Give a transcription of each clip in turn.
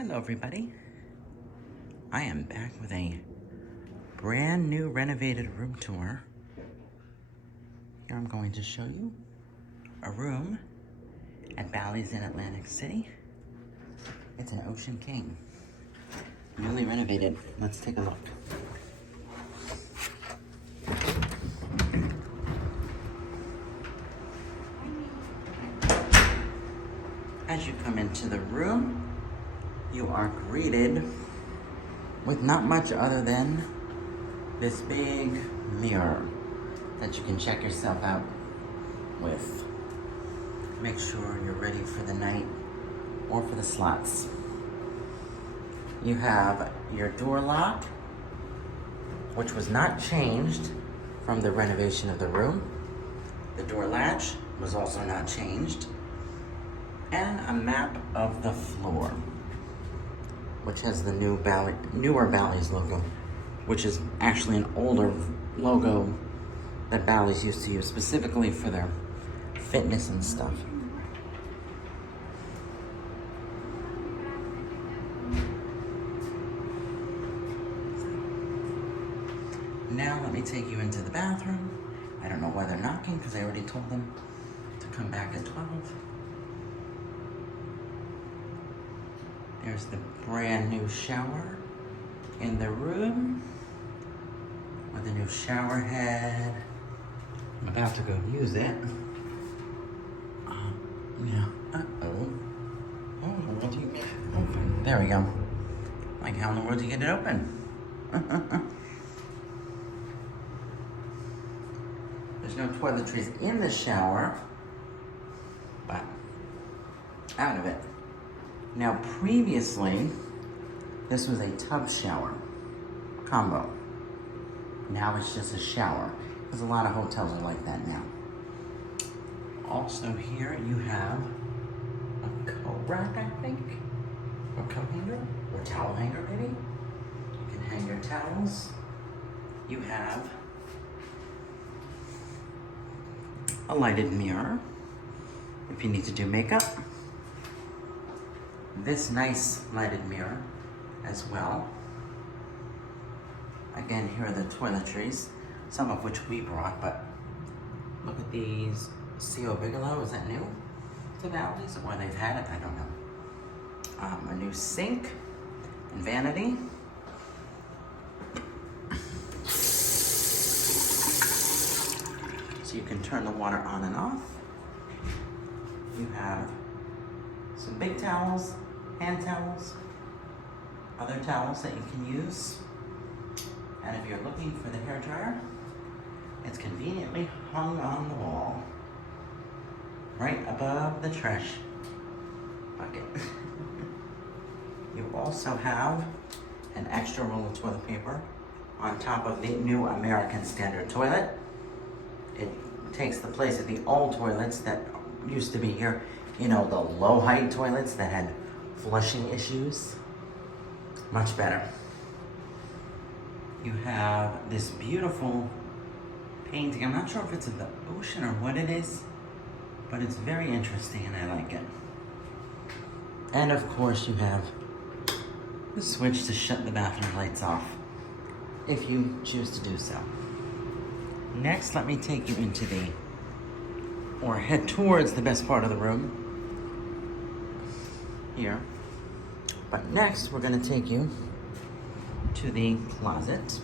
Hello everybody. I am back with a brand new renovated room tour. Here I'm going to show you a room at Bally's in Atlantic City. It's an Ocean King, newly renovated. Let's take a look. As you come into the room, you are greeted with not much other than this big mirror that you can check yourself out with. Make sure you're ready for the night or for the slots. You have your door lock, which was not changed from the renovation of the room. The door latch was also not changed. And a map of the floor, which has the newer Ballys logo, which is actually an older logo that Ballys used to use specifically for their fitness and stuff. Now let me take you into the bathroom. I don't know why they're knocking because I already told them to come back at 12. There's the brand new shower in the room with a new shower head. I'm about to go use it. What do you make it open? There we go. Like, how in the world do you get it open? There's no toiletries in the shower, but out of it. Now, previously, this was a tub shower combo. Now it's just a shower, because a lot of hotels are like that now. Also here you have a coat rack, I think, or coat hanger, or towel hanger maybe. You can hang your towels. You have a lighted mirror if you need to do makeup. This nice lighted mirror as well. Again, here are the toiletries, some of which we brought, but look at these. C.O. Bigelow, is that new to Ballys, or they've had it? I don't know. A new sink and vanity. So you can turn the water on and off. You have some big towels, hand towels, other towels that you can use. And if you're looking for the hairdryer, it's conveniently hung on the wall, right above the trash bucket. You also have an extra roll of toilet paper on top of the new American Standard toilet. It takes the place of the old toilets that used to be here. You know, the low height toilets that had flushing issues. Much better. You have this beautiful painting. I'm not sure if it's of the ocean or what it is, but it's very interesting and I like it. And of course you have the switch to shut the bathroom lights off if you choose to do so. Next, let me take you into or head towards the best part of the room. Here. But next, we're going to take you to the closet.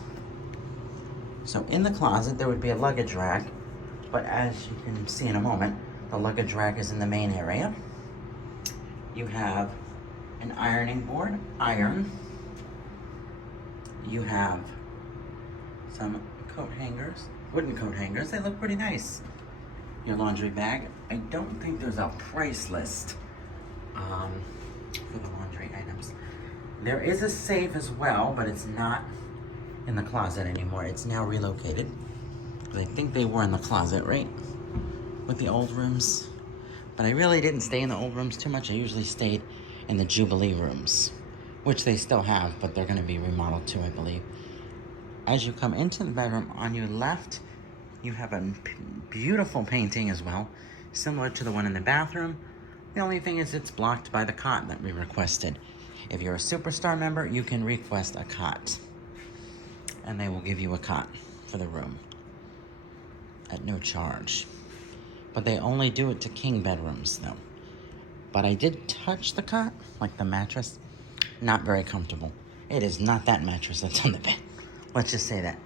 So in the closet, there would be a luggage rack, but as you can see in a moment, the luggage rack is in the main area. You have an ironing board, iron. You have some coat hangers, wooden coat hangers. They look pretty nice. Your laundry bag. I don't think there's a price list for the laundry items. There is a safe as well, but it's not in the closet anymore. It's now relocated. I think they were in the closet, right? With the old rooms. But I really didn't stay in the old rooms too much. I usually stayed in the Jubilee rooms, which they still have, but they're gonna be remodeled too, I believe. As you come into the bedroom, on your left, you have a beautiful painting as well, similar to the one in the bathroom. The only thing is it's blocked by the cot that we requested. If you're a Superstar member, you can request a cot. And they will give you a cot for the room at no charge. But they only do it to king bedrooms, though. But I did touch the cot, like the mattress. Not very comfortable. It is not that mattress that's on the bed. Let's just say that.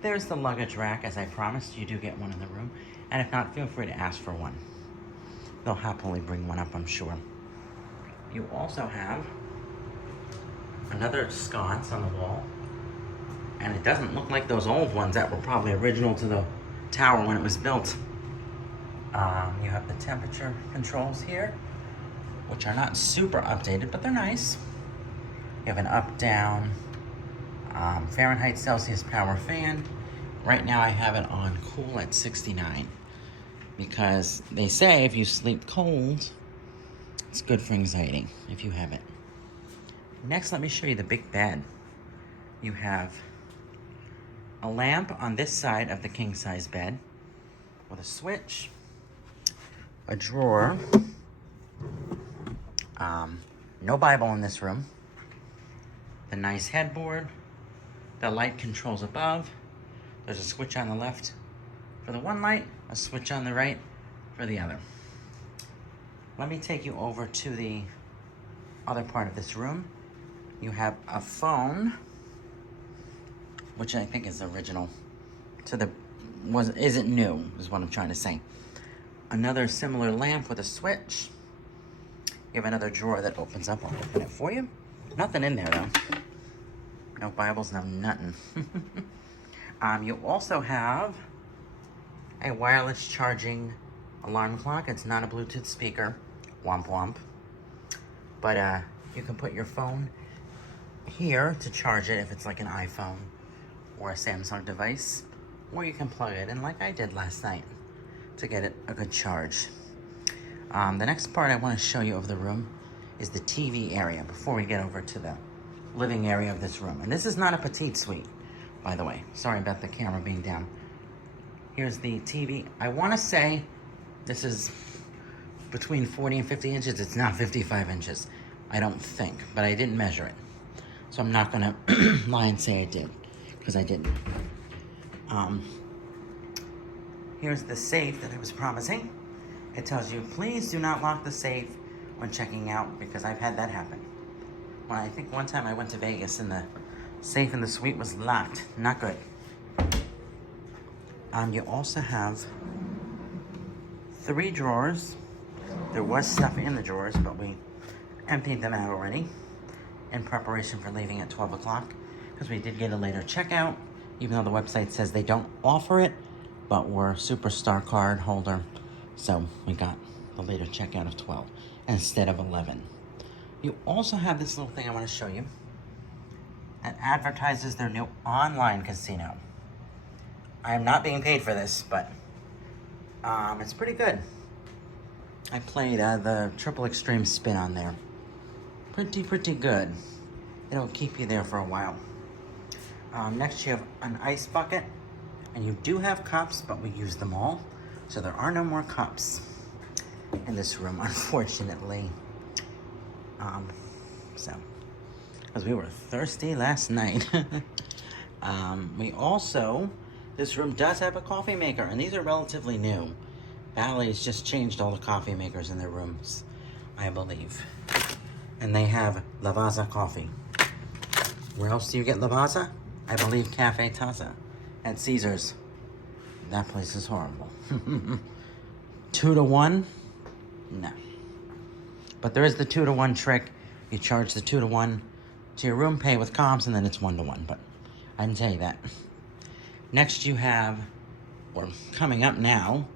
There's the luggage rack, as I promised. You do get one in the room. And if not, feel free to ask for one. They'll happily bring one up, I'm sure. You also have another sconce on the wall. And it doesn't look like those old ones that were probably original to the tower when it was built. You have the temperature controls here, which are not super updated, but they're nice. You have an up-down Fahrenheit Celsius power fan. Right now I have it on cool at 69 because they say if you sleep cold, it's good for anxiety if you have it. Next, let me show you the big bed. You have a lamp on this side of the king-size bed with a switch, a drawer, no Bible in this room, the nice headboard, the light controls above. There's a switch on the left for the one light, a switch on the right for the other. Let me take you over to the other part of this room. You have a phone, which I think is original to the, isn't new, is what I'm trying to say. Another similar lamp with a switch. You have another drawer that opens up. I'll open it for you. Nothing in there though. No Bibles, no nothing. You also have a wireless charging alarm clock. It's not a Bluetooth speaker. Womp womp. But you can put your phone here to charge it if it's like an iPhone or a Samsung device. Or you can plug it in like I did last night to get it a good charge. The next part I want to show you of the room is the TV area before we get over to the living area of this room. And this is not a petite suite, by the way. Sorry about the camera being down. Here's the TV. I want to say this is between 40 and 50 inches. It's not 55 inches, I don't think, but I didn't measure it. So I'm not gonna lie and say I did, because I didn't. Here's the safe that I was promising. It tells you, please do not lock the safe when checking out, because I've had that happen. When I think one time I went to Vegas and the safe in the suite was locked. Not good. You also have 3 drawers. There was stuff in the drawers, but we emptied them out already in preparation for leaving at 12 o'clock, because we did get a later checkout, even though the website says they don't offer it, but we're Superstar card holder, so we got the later checkout of 12 instead of 11. You also have this little thing I want to show you. It advertises their new online casino. I am not being paid for this, but it's pretty good. I played the triple extreme spin on there. Pretty good. It'll keep you there for a while. Next you have an ice bucket, and you do have cups, but we use them all, so there are no more cups in this room, unfortunately. Because we were thirsty last night. We also, this room does have a coffee maker, and these are relatively new. Bally's just changed all the coffee makers in their rooms, I believe. And they have Lavazza coffee. Where else do you get Lavazza? I believe Cafe Taza at Caesars. That place is horrible. 2 to 1? No. But there is the 2 to 1 trick. You charge the 2 to 1 to your room, pay with comps, and then it's 1 to 1. But I didn't tell you that. Next you have, or coming up now,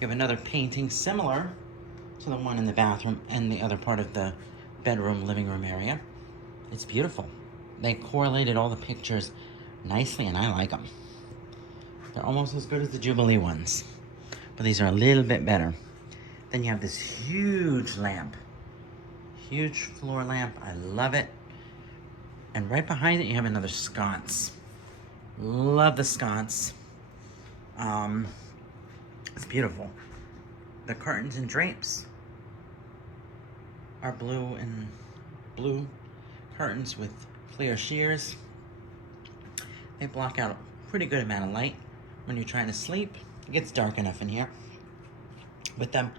you have another painting similar to the one in the bathroom and the other part of the bedroom, living room area. It's beautiful. They correlated all the pictures nicely, and I like them. They're almost as good as the Jubilee ones, but these are a little bit better. Then you have this huge lamp. Huge floor lamp. I love it. And right behind it, you have another sconce. Love the sconce. It's beautiful. The curtains and drapes are blue curtains with clear shears. They block out a pretty good amount of light when you're trying to sleep. It gets dark enough in here. With them,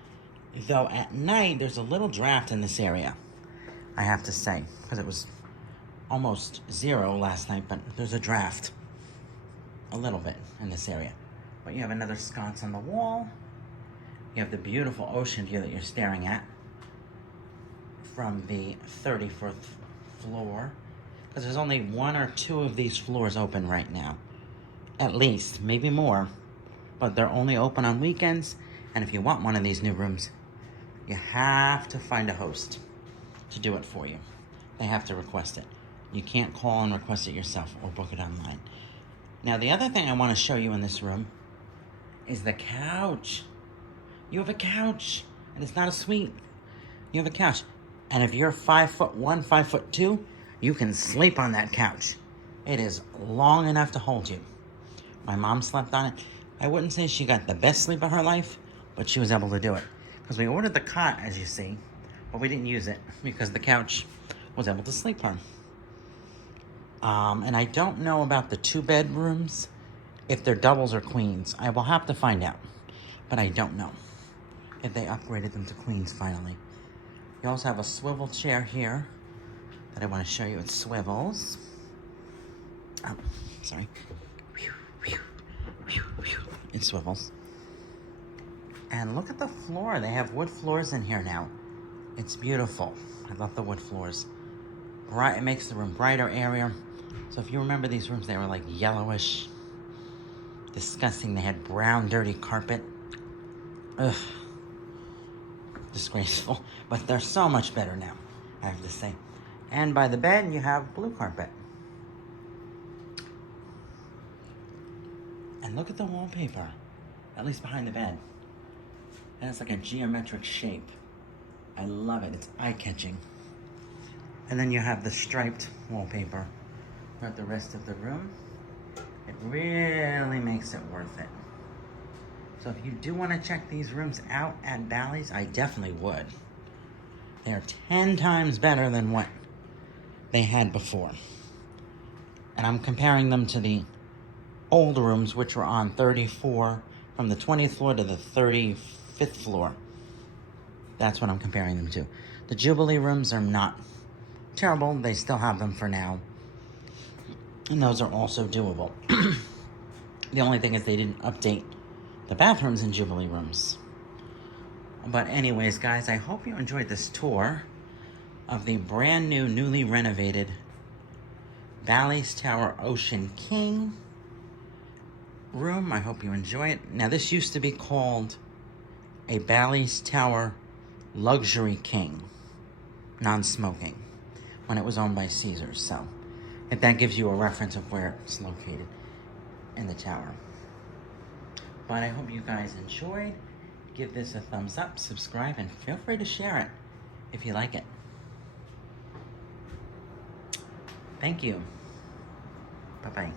though, at night, there's a little draft in this area, I have to say, because it was almost 0 last night, but there's a draft a little bit in this area. But you have another sconce on the wall. You have the beautiful ocean view that you're staring at from the 34th floor, because there's only 1 or 2 of these floors open right now, at least, maybe more, but they're only open on weekends. And if you want one of these new rooms, you have to find a host to do it for you. They have to request it. You can't call and request it yourself or book it online. Now, the other thing I want to show you in this room is the couch. You have a couch, and it's not a suite. You have a couch. And if you're 5'1", 5'2", you can sleep on that couch. It is long enough to hold you. My mom slept on it. I wouldn't say she got the best sleep of her life, but she was able to do it. Because we ordered the cot, as you see, but we didn't use it because the couch was able to sleep on. And I don't know about the 2 bedrooms, if they're doubles or queens. I will have to find out, but I don't know if they upgraded them to queens finally. You also have a swivel chair here that I want to show you. It swivels. Oh, sorry. It swivels. And look at the floor. They have wood floors in here now. It's beautiful. I love the wood floors. Bright, it makes the room brighter, airier. So if you remember these rooms, they were like yellowish, disgusting. They had brown, dirty carpet. Ugh. Disgraceful. But they're so much better now, I have to say. And by the bed, you have blue carpet. And look at the wallpaper, at least behind the bed. And it's like a geometric shape. I love it. It's eye-catching. And then you have the striped wallpaper throughout the rest of the room. It really makes it worth it. So if you do want to check these rooms out at Bally's, I definitely would. They're 10 times better than what they had before. And I'm comparing them to the old rooms, which were on 34, from the 20th floor to the 35th floor. That's what I'm comparing them to. The Jubilee rooms are not terrible. They still have them for now. And those are also doable. The only thing is they didn't update the bathrooms in Jubilee rooms. But anyways, guys, I hope you enjoyed this tour of the brand new, newly renovated Bally's Tower Ocean King room. I hope you enjoy it. Now, this used to be called a Bally's Tower Luxury King, non-smoking, when it was owned by Caesars. So, if that gives you a reference of where it's located in the tower. But I hope you guys enjoyed. Give this a thumbs up, subscribe, and feel free to share it if you like it. Thank you. Bye-bye.